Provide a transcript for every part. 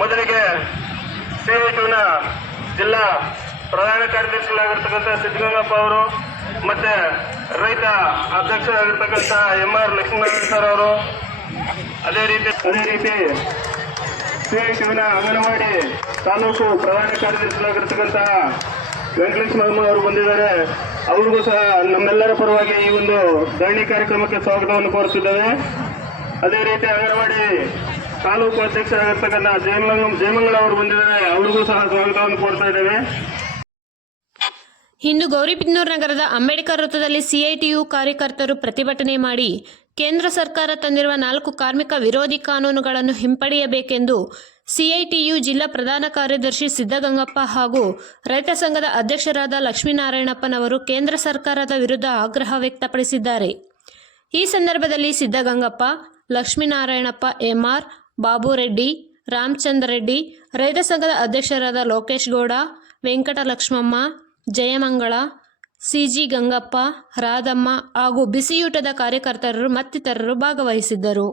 ಮೊದಲಿಗೆ CITUನ ಜಿಲ್ಲಾ ಪ್ರಧಾನ ಕಾರ್ಯದರ್ಶಿಗಳಾಗಿರ್ತಕ್ಕಂಥ ಸಿದ್ದಗಂಗಪ್ಪ ಅವರು ಮತ್ತೆ ರೈತ ಅಧ್ಯಕ್ಷರಾಗಿರ್ತಕ್ಕಂಥ MR ಲಕ್ಷ್ಮೀನಾರಾಯಣ ಸರ್ ಅವರು, ಅದೇ ರೀತಿ CITUನ ಅಂಗನವಾಡಿ ತಾಲೂಕು ಪ್ರಧಾನ ಕಾರ್ಯದರ್ಶಿಗಳಾಗಿರ್ತಕ್ಕಂಥ ವೆಂಕಟೇಶ್ ಮಾಮ ಅವರು ಬಂದಿದ್ದಾರೆ. ಅವ್ರಿಗೂ ಸಹ ನಮ್ಮೆಲ್ಲರ ಪರವಾಗಿ ಈ ಒಂದು ಧರಣಿ ಕಾರ್ಯಕ್ರಮಕ್ಕೆ ಸ್ವಾಗತವನ್ನು ಕೋರುತ್ತಿದ್ದೇವೆ. ಅದೇ ರೀತಿ ಅಂಗನವಾಡಿ ತಾಲೂಕು ಅಧ್ಯಕ್ಷರಾಗಿರ್ತಕ್ಕಂಥ ಜಯಮಂಗಳ ಅವರು ಬಂದಿದ್ದಾರೆ. ಅವರಿಗೂ ಸಹ ಸ್ವಾಗತವನ್ನು ಕೋರ್ತಾ ಇದ್ದೇವೆ. ಇಂದು ಗೌರಿಬಿದನೂರು ನಗರದ ಅಂಬೇಡ್ಕರ್ ವೃತ್ತದಲ್ಲಿ CITU ಕಾರ್ಯಕರ್ತರು ಪ್ರತಿಭಟನೆ ಮಾಡಿ ಕೇಂದ್ರ ಸರ್ಕಾರ ತಂದಿರುವ 4 ಕಾರ್ಮಿಕ ವಿರೋಧಿ ಕಾನೂನುಗಳನ್ನು ಹಿಂಪಡೆಯಬೇಕೆಂದು CITU ಜಿಲ್ಲಾ ಪ್ರಧಾನ ಕಾರ್ಯದರ್ಶಿ ಸಿದ್ದಗಂಗಪ್ಪ ಹಾಗೂ ರೈತ ಸಂಘದ ಅಧ್ಯಕ್ಷರಾದ ಲಕ್ಷ್ಮೀನಾರಾಯಣಪ್ಪನವರು ಕೇಂದ್ರ ಸರ್ಕಾರದ ವಿರುದ್ಧ ಆಗ್ರಹ ವ್ಯಕ್ತಪಡಿಸಿದ್ದಾರೆ. ಈ ಸಂದರ್ಭದಲ್ಲಿ ಸಿದ್ದಗಂಗಪ್ಪ, ಲಕ್ಷ್ಮೀನಾರಾಯಣಪ್ಪ, MR ಬಾಬುರೆಡ್ಡಿ, ರಾಮಚಂದ್ರ ರೆಡ್ಡಿ, ರೈತ ಸಂಘದ ಅಧ್ಯಕ್ಷರಾದ ಲೋಕೇಶ್ ಗೌಡ, ವೆಂಕಟಲಕ್ಷ್ಮಮ್ಮ, ಜಯಮಂಗಳ, CG ಗಂಗಪ್ಪ, ರಾಧಮ್ಮ ಹಾಗೂ ಬಿಸಿಯೂಟದ ಕಾರ್ಯಕರ್ತರು ಮತ್ತಿತರರು ಭಾಗವಹಿಸಿದ್ದರು.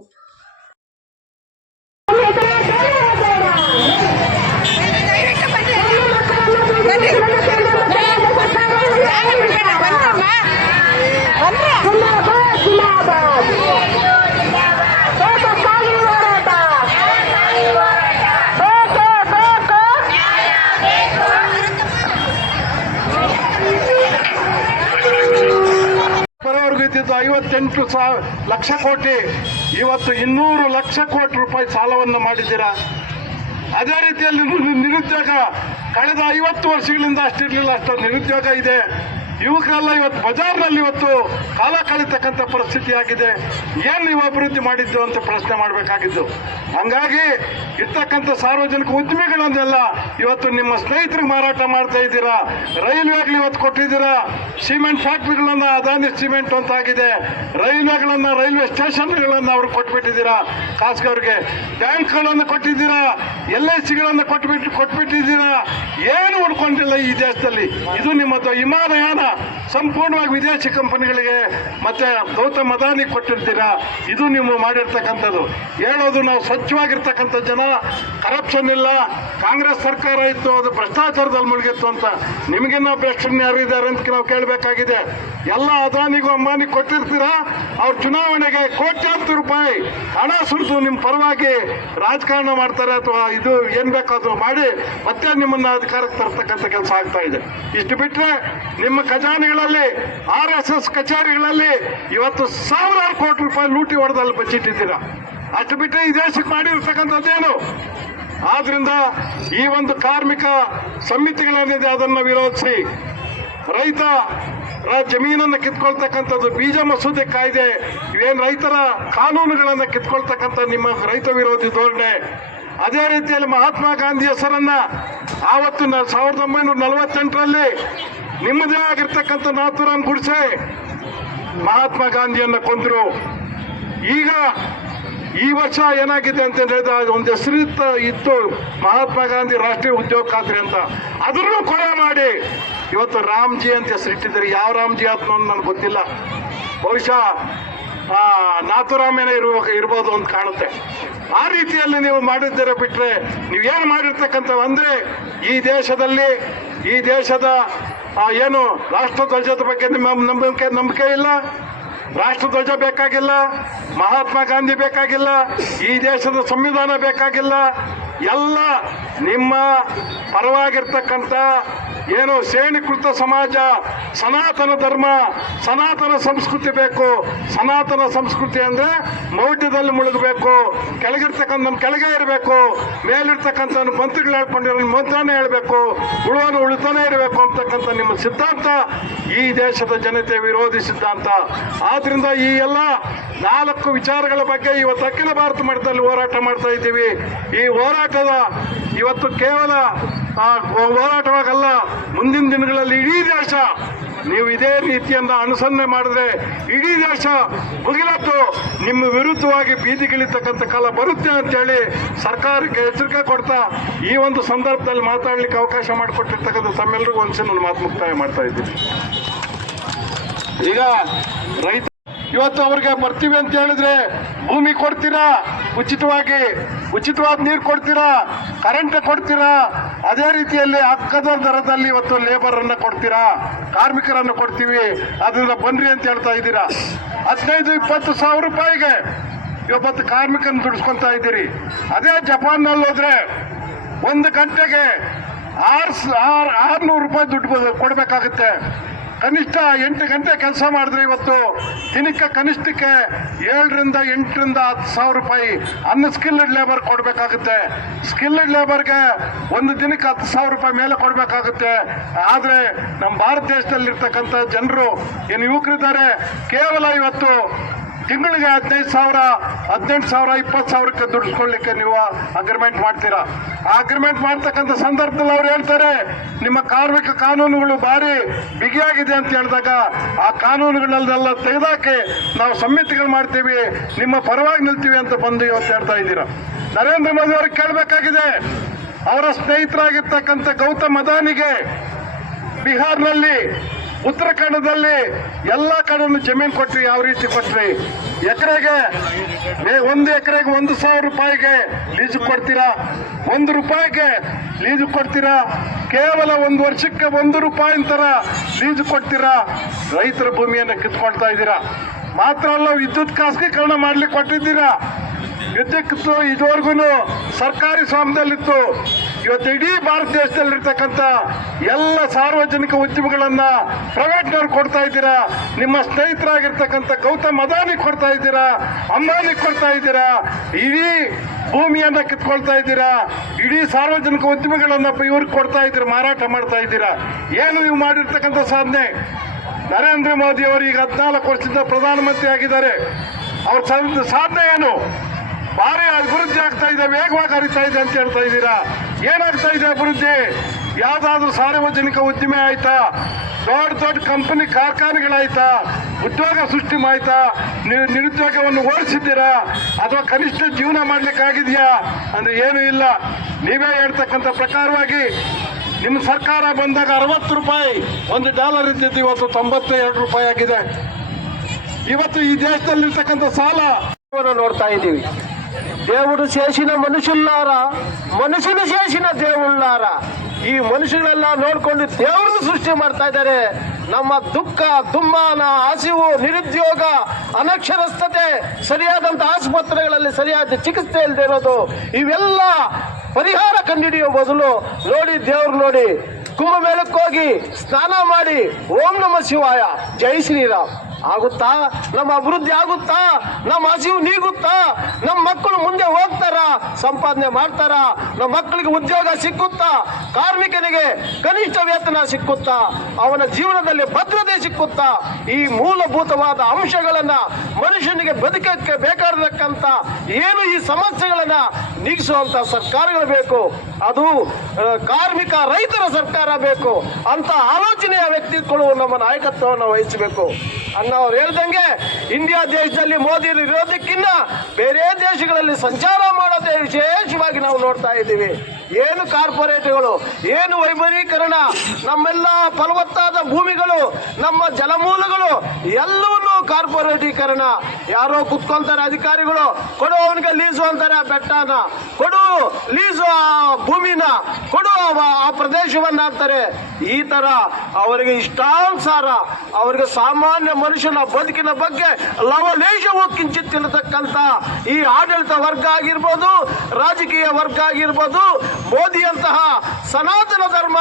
ಇದ್ದಿದ್ದು 58 ಲಕ್ಷ ಕೋಟಿ, ಇವತ್ತು 200 ಲಕ್ಷ ಕೋಟಿ ರೂಪಾಯಿ ಸಾಲವನ್ನು ಮಾಡಿದ್ದೀರಾ. ಅದೇ ರೀತಿಯಲ್ಲಿ ನಿರುದ್ಯೋಗ ಕಳೆದ 50 ವರ್ಷಗಳಿಂದ ಅಷ್ಟಿರಲಿಲ್ಲ, ಅಷ್ಟೊಂದು ನಿರುದ್ಯೋಗ ಇದೆ. ಯುವಕರೆಲ್ಲ ಇವತ್ತು ಬಜಾರ್ನಲ್ಲಿ ಇವತ್ತು ಕಾಲ ಕಳೀತಕ್ಕಂಥ ಪರಿಸ್ಥಿತಿ ಆಗಿದೆ. ಏನು ನೀವು ಅಭಿವೃದ್ಧಿ ಮಾಡಿದ್ದು ಅಂತ ಪ್ರಶ್ನೆ ಮಾಡಬೇಕಾಗಿದ್ದು. ಹಂಗಾಗಿ ಇರ್ತಕ್ಕಂಥ ಸಾರ್ವಜನಿಕ ಉದ್ಯಮಿಗಳನ್ನೆಲ್ಲ ಇವತ್ತು ನಿಮ್ಮ ಸ್ನೇಹಿತರಿಗೆ ಮಾರಾಟ ಮಾಡ್ತಾ ಇದ್ದೀರಾ. ರೈಲ್ವೆಗಳು ಇವತ್ತು ಕೊಟ್ಟಿದ್ದೀರಾ, ಸಿಮೆಂಟ್ ಫ್ಯಾಕ್ಟ್ರಿಗಳನ್ನ ಅದಾನಿ ಸಿಮೆಂಟ್ ಅಂತ ಆಗಿದೆ, ರೈಲ್ವೆಗಳನ್ನ ರೈಲ್ವೆ ಸ್ಟೇಷನ್ಗಳನ್ನ ಅವ್ರಿಗೆ ಕೊಟ್ಬಿಟ್ಟಿದ್ದೀರಾ ಖಾಸಗಿಯವ್ರಿಗೆ, ಬ್ಯಾಂಕ್ಗಳನ್ನು ಕೊಟ್ಟಿದ್ದೀರಾ, LICಗಳನ್ನು ಕೊಟ್ಬಿಟ್ಟಿದ್ದೀರಾ. ಏನು ಉಳ್ಕೊಂಡಿಲ್ಲ ಈ ದೇಶದಲ್ಲಿ. ಇದು ನಿಮ್ಮದು ವಿಮಾನಯಾನ ಸಂಪೂರ್ಣವಾಗಿ ವಿದೇಶಿ ಕಂಪನಿಗಳಿಗೆ ಮತ್ತೆ ಗೌತಮ್ ಅದಾನಿ ಕೊಟ್ಟಿರ್ತೀರಾ. ಇದು ನೀವು ಮಾಡಿರ್ತಕ್ಕಂಥದ್ದು. ಹೇಳೋದು ನಾವು ಸ್ವಚ್ಛವಾಗಿರ್ತಕ್ಕಂಥ ಜನ, ಕರಪ್ಷನ್ ಇಲ್ಲ, ಕಾಂಗ್ರೆಸ್ ಸರ್ಕಾರ ಇತ್ತು ಅದು ಭ್ರಷ್ಟಾಚಾರದಲ್ಲಿ ಮುಳುಗಿತ್ತು ಅಂತ. ನಿಮಗಿನ್ನ ಭ್ರಷ್ಟರು ಯಾರು ಇದ್ದಾರೆ ಅಂತ ನಾವು ಕೇಳಬೇಕಾಗಿದೆ. ಎಲ್ಲ ಅದಾನಿಗೂ ಅಂಬಾನಿಗೂ ಕೊಟ್ಟಿರ್ತೀರಾ. ಅವ್ರ ಚುನಾವಣೆಗೆ ಕೋಟ್ಯಾಂತರ ರೂಪಾಯಿ ಹಣ ಸುರಿದು ನಿಮ್ಮ ಪರವಾಗಿ ರಾಜಕಾರಣ ಮಾಡ್ತಾರೆ ಅಥವಾ ಇದು ಏನ್ ಬೇಕಾದ್ರೂ ಮಾಡಿ ಮತ್ತೆ ನಿಮ್ಮನ್ನ ಅಧಿಕಾರಕ್ಕೆ ತರ್ತಕ್ಕಂಥ ಕೆಲಸ ಆಗ್ತಾ ಇದೆ. ಇಷ್ಟು ಬಿಟ್ರೆ ನಿಮ್ಮ ಖಜಾನೆಗಳಲ್ಲಿ RSS ಕಚೇರಿಗಳಲ್ಲಿ ಇವತ್ತು 1000 ಕೋಟಿ ರೂಪಾಯಿ ಲೂಟಿ ಹೊಡೆದಲ್ಲಿ ಬಚ್ಚಿಟ್ಟಿದ್ದೀರಾ. ಅಷ್ಟು ಬಿಟ್ಟರೆ ಈ ದೇಶಕ್ಕೆ ಮಾಡಿರ್ತಕ್ಕಂಥದ್ದೇನು? ಆದ್ರಿಂದ ಈ ಒಂದು ಕಾರ್ಮಿಕ ಸಮಿತಿಗಳೇನಿದೆ ಅದನ್ನು ವಿರೋಧಿಸಿ, ರೈತ ಜಮೀನನ್ನು ಕಿತ್ಕೊಳ್ತಕ್ಕಂಥದ್ದು, ಬೀಜ ಮಸೂದೆ ಕಾಯ್ದೆ, ಇವೇನು ರೈತರ ಕಾನೂನುಗಳನ್ನು ಕಿತ್ಕೊಳ್ತಕ್ಕಂಥ ನಿಮ್ಮ ರೈತ ವಿರೋಧಿ ಧೋರಣೆ. ಅದೇ ರೀತಿಯಲ್ಲಿ ಮಹಾತ್ಮ ಗಾಂಧಿ ಹೆಸರನ್ನ ಆವತ್ತು 1948ರಲ್ಲಿ ನಿಮ್ಮದೇ ಆಗಿರ್ತಕ್ಕಂಥ ನಾಥೂರಾಮ್ ಗುಡ್ಸೆ ಮಹಾತ್ಮ ಗಾಂಧಿಯನ್ನ ಕೊಂದ್ರು. ಈಗ ಈ ವರ್ಷ ಏನಾಗಿದೆ ಅಂತ ಹೇಳಿದ್ರೆ ಒಂದು ಹೆಸರಿತ್ತು ಮಹಾತ್ಮ ಗಾಂಧಿ ರಾಷ್ಟ್ರೀಯ ಉದ್ಯೋಗ ಖಾತ್ರಿ ಅಂತ, ಅದನ್ನು ಕೊಲೆ ಮಾಡಿ ಇವತ್ತು ರಾಮ್ಜಿ ಅಂತ ಹೆಸರಿಟ್ಟಿದ್ದಾರೆ. ಯಾವ ರಾಮ್ಜಿ ಅಂತ ನನಗೆ ಗೊತ್ತಿಲ್ಲ, ಬಹುಶಃ ನಾಥೂರಾಮೇನೆ ಇರ್ಬೋದು ಅಂತ ಕಾಣುತ್ತೆ. ಆ ರೀತಿಯಲ್ಲಿ ನೀವು ಮಾಡಿದ್ದೀರ. ಬಿಟ್ರೆ ನೀವೇನು ಮಾಡಿರ್ತಕ್ಕಂಥವು ಅಂದ್ರೆ ಈ ದೇಶದ ಏನು ರಾಷ್ಟ್ರಧ್ವಜದ ಬಗ್ಗೆ ನಿಮ್ಮ ನಂಬಿಕೆ ಇಲ್ಲ. ರಾಷ್ಟ್ರಧ್ವಜ ಬೇಕಾಗಿಲ್ಲ, ಮಹಾತ್ಮ ಗಾಂಧಿ ಬೇಕಾಗಿಲ್ಲ, ಈ ದೇಶದ ಸಂವಿಧಾನ ಬೇಕಾಗಿಲ್ಲ. ಎಲ್ಲ ನಿಮ್ಮ ಪರವಾಗಿರ್ತಕ್ಕಂಥ ಏನು ಶ್ರೇಣೀಕೃತ ಸಮಾಜ, ಸನಾತನ ಧರ್ಮ, ಸನಾತನ ಸಂಸ್ಕೃತಿ ಬೇಕು. ಸನಾತನ ಸಂಸ್ಕೃತಿ ಅಂದ್ರೆ ಮೌಢ್ಯದಲ್ಲಿ ಮುಳುಗಬೇಕು, ಕೆಳಗಿರ್ತಕ್ಕಂಥ ಕೆಳಗೆ ಇರಬೇಕು, ಮೇಲಿರ್ತಕ್ಕಂಥ ಮಂತ್ರಿಗಳು ಹೇಳ್ಕೊಂಡಿರೋ ಮಂತ್ರನೇ ಹೇಳಬೇಕು, ಉಳುವನು ಉಳಿತಾನೆ ಇರಬೇಕು ಅಂತಕ್ಕಂಥ ನಿಮ್ಮ ಸಿದ್ಧಾಂತ ಈ ದೇಶದ ಜನತೆ ವಿರೋಧಿ ಸಿದ್ಧಾಂತ. ಆದ್ರಿಂದ ಈ ಎಲ್ಲ 4 ವಿಚಾರಗಳ ಬಗ್ಗೆ ಇವತ್ತು ಅಖಿಲ ಭಾರತ ಮಟ್ಟದಲ್ಲಿ ಹೋರಾಟ ಮಾಡ್ತಾ ಇದ್ದೀವಿ. ಈ ಹೋರಾಟದ ಇವತ್ತು ಕೇವಲ ಹೋರಾಟವಾಗಲ್ಲ, ಮುಂದಿನ ದಿನಗಳಲ್ಲಿ ಇಡೀ ದೇಶ ನೀವು ಇದೇ ರೀತಿಯನ್ನ ಅನುಸರಣೆ ಮಾಡಿದ್ರೆ ಇಡೀ ದೇಶ ಮುಗಿಲತ್ತು ನಿಮ್ಮ ವಿರುದ್ಧವಾಗಿ ಬೀದಿಗಿಳಿತಕ್ಕಂಥ ಕಾಲ ಬರುತ್ತೆ ಅಂತೇಳಿ ಸರ್ಕಾರಕ್ಕೆ ಎಚ್ಚರಿಕೆ ಕೊಡ್ತಾ ಈ ಒಂದು ಸಂದರ್ಭದಲ್ಲಿ ಮಾತಾಡಲಿಕ್ಕೆ ಅವಕಾಶ ಮಾಡಿಕೊಟ್ಟಿರ್ತಕ್ಕಂಥ ತಮ್ಮೆಲ್ಲರಿಗೂ ಒಂದ್ಸಲ ನನ್ನ ಮಾತು ಮುಕ್ತಾಯ ಮಾಡ್ತಾ ಇದ್ದೀನಿ. ಈಗ ರೈತ ಇವತ್ತು ಅವ್ರಿಗೆ ಬರ್ತೀವಿ ಅಂತ ಹೇಳಿದ್ರೆ ಭೂಮಿ ಕೊಡ್ತೀರಾ, ಉಚಿತವಾದ ನೀರು ಕೊಡ್ತೀರಾ, ಕರೆಂಟ್ ಕೊಡ್ತೀರಾ, ಅದೇ ರೀತಿಯಲ್ಲಿ ಅಗ್ಗದ ದರದಲ್ಲಿ ಇವತ್ತು ಲೇಬರ್ ಅನ್ನ ಕೊಡ್ತೀರಾ, ಕಾರ್ಮಿಕರನ್ನು ಕೊಡ್ತೀವಿ, ಅದರಿಂದ ಬನ್ರಿ ಅಂತ ಹೇಳ್ತಾ ಇದ್ದೀರಾ. 15-20 ಸಾವಿರ ರೂಪಾಯಿಗೆ ಇವತ್ತು ಕಾರ್ಮಿಕರನ್ನು ದುಡಿಸ್ಕೊಂತ ಇದ್ದೀರಿ. ಅದೇ ಜಪಾನ್ನಲ್ಲಿ ಹೋದ್ರೆ 1 ಗಂಟೆಗೆ 600 ರೂಪಾಯಿ ದುಡ್ಡು ಕೊಡಬೇಕಾಗುತ್ತೆ. ಕನಿಷ್ಠ 8 ಗಂಟೆ ಕೆಲಸ ಮಾಡಿದ್ರೆ ಇವತ್ತು ದಿನಕ್ಕೆ ಕನಿಷ್ಠಕ್ಕೆ 7ರಿಂದ 8ರಿಂದ 10 ಸಾವಿರ ರೂಪಾಯಿ ಅನ್ಸ್ಕಿಲ್ಡ್ ಲೇಬರ್ ಕೊಡಬೇಕಾಗುತ್ತೆ. ಸ್ಕಿಲ್ಡ್ ಲೇಬರ್ಗೆ ಒಂದು ದಿನಕ್ಕೆ 10 ಸಾವಿರ ರೂಪಾಯಿ ಮೇಲೆ ಕೊಡಬೇಕಾಗುತ್ತೆ. ಆದರೆ ನಮ್ಮ ಭಾರತ ದೇಶದಲ್ಲಿರ್ತಕ್ಕಂಥ ಜನರು ಏನು ಯುವಕರಿದ್ದಾರೆ, ಕೇವಲ ಇವತ್ತು ತಿಂಗಳಿಗೆ 15 ಸಾವಿರ, 18 ಸಾವಿರ, 20 ಸಾವಿರಕ್ಕೆ ದುಡಿಸ್ಕೊಳ್ಳಿಕ್ಕೆ ನೀವು ಅಗ್ರಿಮೆಂಟ್ ಮಾಡ್ತೀರಾ. ಆ ಅಗ್ರಿಮೆಂಟ್ ಮಾಡ್ತಕ್ಕಂಥ ಸಂದರ್ಭದಲ್ಲಿ ಅವ್ರು ಹೇಳ್ತಾರೆ ನಿಮ್ಮ ಕಾರ್ಮಿಕ ಕಾನೂನುಗಳು ಭಾರಿ ಬಿಗಿಯಾಗಿದೆ ಅಂತ ಹೇಳಿದಾಗ ಆ ಕಾನೂನುಗಳನ್ನೆಲ್ಲ ತೆಗೆದಾಕಿ ನಾವು ಸಮಿತಿಗಳು ಮಾಡ್ತೀವಿ, ನಿಮ್ಮ ಪರವಾಗಿ ನಿಲ್ತೀವಿ ಅಂತ ಬಂದು ಇವತ್ತು ಹೇಳ್ತಾ ಇದ್ದೀರಾ. ನರೇಂದ್ರ ಮೋದಿ ಅವ್ರಿಗೆ ಕೇಳಬೇಕಾಗಿದೆ, ಅವರ ಸ್ನೇಹಿತರಾಗಿರ್ತಕ್ಕಂಥ ಗೌತಮ್ ಅದಾನಿಗೆ ಬಿಹಾರ್ನಲ್ಲಿ, ಉತ್ತರಾಖಂಡದಲ್ಲಿ ಎಲ್ಲ ಕಡೆನೂ ಜಮೀನು ಕೊಟ್ರಿ, ಯಾವ ರೀತಿ ಕೊಟ್ರಿ? ಎಕರೆಗೆ 1 ಎಕರೆಗೆ 1,000 ರೂಪಾಯಿಗೆ ಲೀಸ್ ಕೊಡ್ತೀರಾ, 1 ರೂಪಾಯಿಗೆ ಲೀಸ್ ಕೊಡ್ತೀರಾ, ಕೇವಲ 1 ವರ್ಷಕ್ಕೆ 1 ರೂಪಾಯಿ ತರ ಲೀಸ್ ಕೊಡ್ತೀರಾ. ರೈತರ ಭೂಮಿಯನ್ನು ಕಿತ್ಕೊಳ್ತಾ ಇದ್ದೀರಾ. ಮಾತ್ರ ಅಲ್ಲ, ವಿದ್ಯುತ್ ಖಾಸಗೀಕರಣ ಮಾಡ್ಲಿಕ್ಕೆ ಕೊಟ್ಟಿದ್ದೀರಾ. ವಿದ್ಯುತ್ ಇದುವರೆಗೂ ಸರ್ಕಾರಿ ಸ್ವಾಮ್ಯದಲ್ಲಿತ್ತು. ಇವತ್ತು ಇಡೀ ಭಾರತ ದೇಶದಲ್ಲಿರ್ತಕ್ಕಂಥ ಎಲ್ಲ ಸಾರ್ವಜನಿಕ ಉದ್ಯಮಗಳನ್ನ ಪ್ರೈವೇಟ್ನವ್ರು ಕೊಡ್ತಾ ಇದ್ದೀರಾ. ನಿಮ್ಮ ಸ್ನೇಹಿತರಾಗಿರ್ತಕ್ಕಂಥ ಗೌತಮ್ ಅದಾನಿ ಕೊಡ್ತಾ ಇದ್ದೀರಾ, ಅಂಬಾನಿ ಕೊಡ್ತಾ ಇದ್ದೀರಾ, ಇಡೀ ಭೂಮಿಯನ್ನ ಕಿತ್ಕೊಳ್ತಾ ಇದ್ದೀರಾ, ಇಡೀ ಸಾರ್ವಜನಿಕ ಉದ್ಯಮಗಳನ್ನ ಇವ್ರಿಗೆ ಕೊಡ್ತಾ ಇದ್ದೀರಾ, ಮಾರಾಟ ಮಾಡ್ತಾ ಇದ್ದೀರಾ. ಏನು ನೀವು ಮಾಡಿರ್ತಕ್ಕಂಥ ಸಾಧನೆ? ನರೇಂದ್ರ ಮೋದಿ ಅವರು ಈಗ 14 ವರ್ಷದಿಂದ ಪ್ರಧಾನಮಂತ್ರಿ ಆಗಿದ್ದಾರೆ. ಅವ್ರ ಸಾಧನೆ ಏನು? ಭಾರಿ ಅಭಿವೃದ್ಧಿ ಆಗ್ತಾ ಇದೆ, ವೇಗವಾಗಿ ಹರಿತಾ ಇದೆ ಅಂತ ಹೇಳ್ತಾ ಇದ್ದೀರಾ. ಏನಾಗ್ತಾ ಇದೆ ಅಭಿವೃದ್ಧಿ? ಯಾವ್ದಾದ್ರು ಸಾರ್ವಜನಿಕ ಉದ್ದಿಮೆ ಆಯ್ತಾ? ದೊಡ್ಡ ಕಂಪನಿ ಕಾರ್ಖಾನೆಗಳಾಯ್ತಾ? ಉದ್ಯೋಗ ಸೃಷ್ಟಿ ಆಯ್ತಾ? ನೀವು ನಿರುದ್ಯೋಗವನ್ನು ಓಡಿಸಿದ್ದೀರಾ ಅಥವಾ ಕನಿಷ್ಠ ಜೀವನ ಮಾಡ್ಲಿಕ್ಕೆ ಆಗಿದೆಯಾ ಅಂದ್ರೆ ಏನೂ ಇಲ್ಲ. ನೀವೇ ಹೇಳ್ತಕ್ಕಂಥ ಪ್ರಕಾರವಾಗಿ ನಿಮ್ಮ ಸರ್ಕಾರ ಬಂದಾಗ 60 ರೂಪಾಯಿ $1 ಇದ್ದಿದ್ದು ಇವತ್ತು 92 ರೂಪಾಯಿ ಆಗಿದೆ. ಇವತ್ತು ಈ ದೇಶದಲ್ಲಿರ್ತಕ್ಕಂಥ ಸಾಲ ನೋಡ್ತಾ ಇದ್ದೀವಿ. దేవుడు చేసిన మనుషుల్లారా, మనుషులు చేసిన దేవుళ్ళారా, ಈ ಮನುಷ್ಯಗಳೆಲ್ಲ ನೋಡ್ಕೊಂಡು ದೇವರನ್ನು ಸೃಷ್ಟಿ ಮಾಡ್ತಾ ಇದ್ದಾರೆ. ನಮ್ಮ ದುಃಖ, ದುಮ್ಮಾನ, ಹಸಿವು, ನಿರುದ್ಯೋಗ, ಅನಕ್ಷರಸ್ಥತೆ, ಸರಿಯಾದಂತ ಆಸ್ಪತ್ರೆಗಳಲ್ಲಿ ಸರಿಯಾದ ಚಿಕಿತ್ಸೆ ಇಲ್ಲದೆ ಇರೋದು, ಇವೆಲ್ಲ ಪರಿಹಾರ ಕಂಡುಹಿಡಿಯುವ ಮೊದಲು ನೋಡಿ, ದೇವ್ರು ನೋಡಿ, ಕುಂಭಮೇಳಕ್ಕೆ ಹೋಗಿ ಸ್ನಾನ ಮಾಡಿ ಓಂ ನಮ ಶಿವಾಯ, ಜೈ ಶ್ರೀರಾಮ್ ಆಗುತ್ತಾ? ನಮ್ಮ ಅಭಿವೃದ್ಧಿ ಆಗುತ್ತಾ? ನಮ್ಮ ಹಸಿವು ನೀಗುತ್ತಾ? ನಮ್ಮ ಮಕ್ಕಳು ಮುಂದೆ ಹೋಗ್ತಾರ, ಸಂಪಾದನೆ ಮಾಡ್ತಾರ? ನಮ್ಮ ಮಕ್ಕಳಿಗೆ ಉದ್ಯೋಗ ಸಿಕ್ಕುತ್ತಾ? ಕಾರ್ಮಿಕನಿಗೆ ಕನಿಷ್ಠ ವೇತನ ಸಿಕ್ಕುತ್ತಾ? ಅವನ ಜೀವನದಲ್ಲಿ ಭದ್ರತೆ ಸಿಕ್ಕುತ್ತಾ? ಈ ಮೂಲಭೂತವಾದ ಅಂಶಗಳನ್ನ ಮನುಷ್ಯನಿಗೆ ಬದುಕಕ್ಕೆ ಬೇಕಾಗಿರತಕ್ಕಂತ ಏನು ಈ ಸಮಸ್ಯೆಗಳನ್ನ ನೀಗಿಸುವಂತ ಸರ್ಕಾರಗಳು ಬೇಕು. ಅದು ಕಾರ್ಮಿಕ ರೈತರ ಸರ್ಕಾರ ಬೇಕು ಅಂತ ಆಲೋಚನೆಯ ವ್ಯಕ್ತಿಗಳು ನಮ್ಮ ನಾಯಕತ್ವವನ್ನು ವಹಿಸಬೇಕು. ಅವ್ರು ಹೇಳ್ದಂಗೆ ಇಂಡಿಯಾ ದೇಶದಲ್ಲಿ ಮೋದಿ ಇರೋದಕ್ಕಿಂತ ಬೇರೆ ದೇಶಗಳಲ್ಲಿ ಸಂಚಾರ ಮಾಡೋದೇ ವಿಶೇಷವಾಗಿ ನಾವು ನೋಡ್ತಾ ಇದ್ದೀವಿ. ಏನು ಕಾರ್ಪೊರೇಟ್ಗಳು, ಏನು ವೈಭವೀಕರಣ, ನಮ್ಮೆಲ್ಲ ಫಲವತ್ತಾದ ಭೂಮಿಗಳು, ನಮ್ಮ ಜಲಮೂಲಗಳು ಎಲ್ಲವನ್ನೂ ಕಾರ್ಪೊರೇಟೀಕರಣ. ಯಾರೋ ಕುತ್ಕೊಂತಾರೆ ಅಧಿಕಾರಿಗಳು, ಕೊಡು ಅವನಿಗೆ ಲೀಸು ಅಂತಾರೆ, ಬೆಟ್ಟನ ಕೊಡು, ಲೀಸು ಆ ಭೂಮಿನ ಕೊಡು, ಆ ಪ್ರದೇಶವನ್ನ ಅಂತಾರೆ. ಈ ತರ ಅವರಿಗೆ ಇಷ್ಟಾನುಸಾರ, ಅವರಿಗೆ ಸಾಮಾನ್ಯ ಮನುಷ್ಯನ ಬದುಕಿನ ಬಗ್ಗೆ ಲವಲೇಶವೂ ಕಿಂಚಿತ್ ತಿನ್ನತಕ್ಕಂತ ಈ ಆಡಳಿತ ವರ್ಗ ಆಗಿರ್ಬೋದು, ರಾಜಕೀಯ ವರ್ಗ ಆಗಿರ್ಬೋದು, ಮೋದಿಯಂತಹ ಸನಾತನ ಧರ್ಮ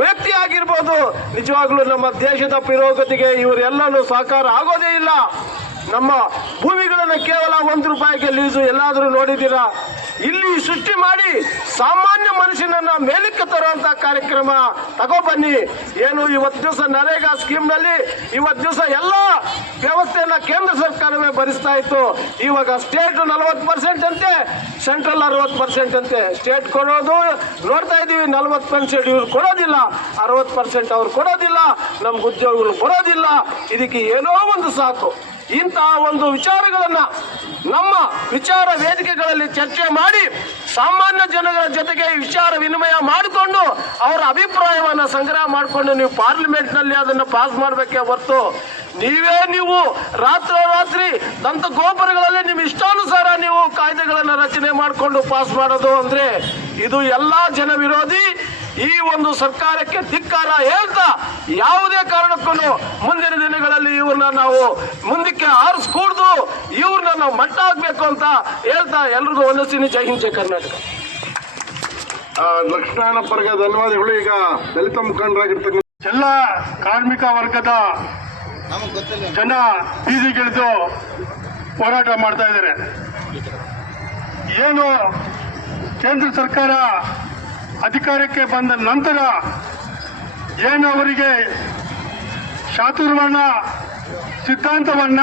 ವ್ಯಕ್ತಿ ಆಗಿರ್ಬೋದು, ನಿಜವಾಗ್ಲೂ ನಮ್ಮ ದೇಶದ ಪುರೋಗತಿಗೆ ಇವರೆಲ್ಲರೂ ಸಹಕಾರ ಆಗೋದೇ ಇಲ್ಲ. ನಮ್ಮ ಭೂಮಿಗಳನ್ನು ಕೇವಲ 1 ರೂಪಾಯಿಗೆ ಲೀಸು ಎಲ್ಲಾದರೂ ನೋಡಿದ್ದೀರಾ? ಇಲ್ಲಿ ಸೃಷ್ಟಿ ಮಾಡಿ ಸಾಮಾನ್ಯ ಮನುಷ್ಯನನ್ನ ಮೇಲಕ್ಕೆ ತರುವಂತ ಕಾರ್ಯಕ್ರಮ ತಗೊಬನ್ನಿ. ಏನು ಇವತ್ತು ದಿವಸ ನರೇಗಾ ಸ್ಕೀಮ್ನಲ್ಲಿ ಇವತ್ತು ದಿವಸ ಎಲ್ಲ ವ್ಯವಸ್ಥೆಯನ್ನ ಕೇಂದ್ರ ಸರ್ಕಾರವೇ ಭರಿಸ್ತಾ ಇತ್ತು. ಇವಾಗ ಸ್ಟೇಟ್ 40% ಅಂತೆ, ಸೆಂಟ್ರಲ್ 60% ಅಂತೆ. ಸ್ಟೇಟ್ ಕೊಡೋದು ನೋಡ್ತಾ ಇದ್ದೀವಿ, 40% ಇವ್ರು ಕೊಡೋದಿಲ್ಲ, 60% ಅವ್ರು ಕೊಡೋದಿಲ್ಲ, ನಮ್ಗೆ ಉದ್ಯೋಗಗಳು ಕೊಡೋದಿಲ್ಲ. ಇದಕ್ಕೆ ಏನೋ ಒಂದು ಸಾಕು. ಇಂತಹ ಒಂದು ವಿಚಾರಗಳನ್ನ ನಮ್ಮ ವಿಚಾರ ವೇದಿಕೆಗಳಲ್ಲಿ ಚರ್ಚೆ ಮಾಡಿ ಸಾಮಾನ್ಯ ಜನಗಳ ಜೊತೆಗೆ ವಿಚಾರ ವಿನಿಮಯ ಮಾಡಿಕೊಂಡು ಅವರ ಅಭಿಪ್ರಾಯವನ್ನು ಸಂಗ್ರಹ ಮಾಡಿಕೊಂಡು ನೀವು ಪಾರ್ಲಿಮೆಂಟ್ನಲ್ಲಿ ಅದನ್ನು ಪಾಸ್ ಮಾಡಬೇಕೇ ಹೊರತು ನೀವು ರಾತ್ರಿ ದಂತ ಗೋಪುರಗಳಲ್ಲಿ ನಿಮ್ಮ ಇಷ್ಟಾನುಸಾರ ನೀವು ಕಾಯ್ದೆಗಳನ್ನು ರಚನೆ ಮಾಡಿಕೊಂಡು ಪಾಸ್ ಮಾಡೋದು ಅಂದ್ರೆ ಇದು ಎಲ್ಲಾ ಜನ ವಿರೋಧಿ. ಈ ಒಂದು ಸರ್ಕಾರಕ್ಕೆ ಧಿಕ್ಕಾರ ಹೇಳ್ತಾ ಯಾವುದೇ ಕಾರಣಕ್ಕೂ ಮುಂದಿನ ದಿನಗಳಲ್ಲಿ ಇವ್ರನ್ನ ನಾವು ಮುಂದಕ್ಕೆ ಆರಿಸ್ಕೂಡ್ದು, ಇವ್ರನ್ನ ನಾವು ಮಟ್ಟ ಹಾಕ್ಬೇಕು ಅಂತ ಹೇಳ್ತಾ ಎಲ್ರಿಗೂ ಒಂದಿಸ್ತೀನಿ. ಜೈ ಹಿಂದ್, ಜೈ ಕರ್ನಾಟಕ. ಲಕ್ಷ್ಮಣಪ್ಪರಿಗೆ ಧನ್ಯವಾದಗಳು. ಈಗ ದಲಿತ ಮುಖಂಡರಾಗಿರ್ತಕ್ಕಂಥ ಎಲ್ಲ ಕಾರ್ಮಿಕ ವರ್ಗದ ಜನ ಬೀದಿಗಿಳಿದು ಹೋರಾಟ ಮಾಡ್ತಾ ಇದ್ದಾರೆ. ಏನು ಕೇಂದ್ರ ಸರ್ಕಾರ ಅಧಿಕಾರಕ್ಕೆ ಬಂದ ನಂತರ ಏನು ಅವರಿಗೆ ಚಾತುರ್ವರ್ಣ ಸಿದ್ಧಾಂತವನ್ನ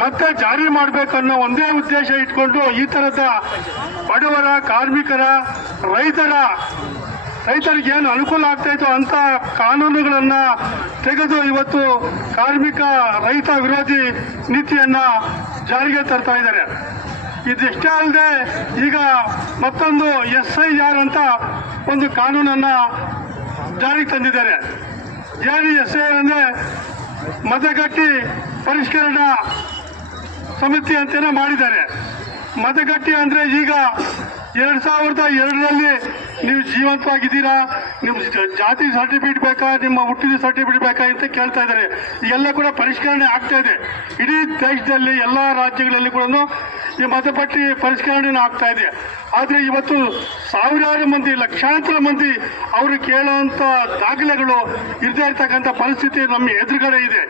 ಮತ್ತೆ ಜಾರಿ ಮಾಡಬೇಕನ್ನೋ ಒಂದೇ ಉದ್ದೇಶ ಇಟ್ಕೊಂಡು ಈ ತರದ ಬಡವರ, ಕಾರ್ಮಿಕರ, ರೈತರಿಗೆ ಏನು ಅನುಕೂಲ ಆಗ್ತಾ ಇತ್ತು ಅಂತ ಕಾನೂನುಗಳನ್ನ ತೆಗೆದು ಇವತ್ತು ಕಾರ್ಮಿಕ ರೈತ ವಿರೋಧಿ ನೀತಿಯನ್ನ ಜಾರಿಗೆ ತರ್ತಾ ಇದ್ದಾರೆ. ಇದಿಷ್ಟೇ ಅಲ್ಲದೆ ಈಗ ಮತ್ತೊಂದು SIR ಅಂತ ಒಂದು ಕಾನೂನನ್ನ ಜಾರಿಗೆ ತಂದಿದ್ದಾರೆ. ಏನು SIR ಅಂದ್ರೆ ಮತಗಟ್ಟೆ ಪರಿಷ್ಕರಣಾ ಸಮಿತಿ ಅಂತೇನೋ ಮಾಡಿದ್ದಾರೆ. ಮತಗಟ್ಟೆ ಅಂದ್ರೆ ಈಗ 2002ರಲ್ಲಿ ನೀವು ಜೀವಂತವಾಗಿದ್ದೀರಾ, ನಿಮ್ಮ ಜಾತಿ ಸರ್ಟಿಫಿಕೇಟ್ ಬೇಕಾ, ನಿಮ್ಮ ಹುಟ್ಟಿದ ಸರ್ಟಿಫಿಕೇಟ್ ಬೇಕಾ ಅಂತ ಕೇಳ್ತಾ ಇದ್ದಾರೆ. ಎಲ್ಲ ಕೂಡ ಪರಿಷ್ಕರಣೆ ಆಗ್ತಾ ಇದೆ. ಇಡೀ ದೇಶದಲ್ಲಿ ಎಲ್ಲ ರಾಜ್ಯಗಳಲ್ಲಿ ಕೂಡ ಈ ಮತಪಟ್ಟಿ ಪರಿಷ್ಕರಣೆ ಆಗ್ತಾ ಇದೆ. ಆದರೆ ಇವತ್ತು ಸಾವಿರಾರು ಮಂದಿ, ಲಕ್ಷಾಂತರ ಮಂದಿ ಅವರು ಕೇಳುವಂತ ದಾಖಲೆಗಳು ಇರದೇ ಇರ್ತಕ್ಕಂಥ ಪರಿಸ್ಥಿತಿ ನಮ್ಮ ಎದುರುಗಡೆ ಇದೆ.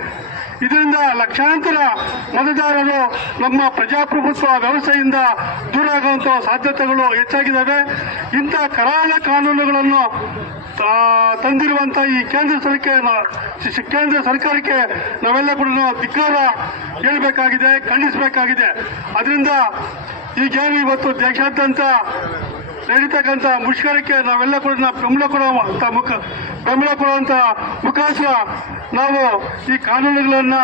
ಇದರಿಂದ ಲಕ್ಷಾಂತರ ಮತದಾರರು ನಮ್ಮ ಪ್ರಜಾಪ್ರಭುತ್ವ ವ್ಯವಸ್ಥೆಯಿಂದ ದೂರ ಆಗುವಂತ ಸಾಧ್ಯತೆಗಳು ಹೆಚ್ಚಾಗಿದ್ದಾವೆ. ಇಂಥ ಕರಾಳ ಕಾನೂನುಗಳನ್ನು ತಂದಿರುವಂತ ಈ ಕೇಂದ್ರ ಸರ್ಕಾರಕ್ಕೆ ನಾವೆಲ್ಲ ಕೂಡ ಧಿಕ್ಕಾರ ಹೇಳಬೇಕಾಗಿದೆ, ಖಂಡಿಸಬೇಕಾಗಿದೆ. ಅದರಿಂದ ಈಗೇನು ಇವತ್ತು ದೇಶಾದ್ಯಂತ ನಡೀತಕ್ಕಂಥ ಮುಷ್ಕರಕ್ಕೆ ನಾವೆಲ್ಲ ಕೂಡ ಬೆಂಬಲ ಕೊಡುವಂತ ಮುಖಾಂತರ ನಾವು ಈ ಕಾನೂನುಗಳನ್ನ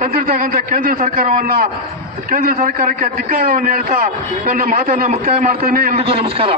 ತಂದಿರ್ತಕ್ಕಂಥ ಕೇಂದ್ರ ಸರ್ಕಾರಕ್ಕೆ ಧಿಕ್ಕಾರವನ್ನು ಹೇಳ್ತಾ ನನ್ನ ಮಾತನ್ನು ಮುಕ್ತಾಯ ಮಾಡ್ತೇನೆ. ಎಲ್ರಿಗೂ ನಮಸ್ಕಾರ.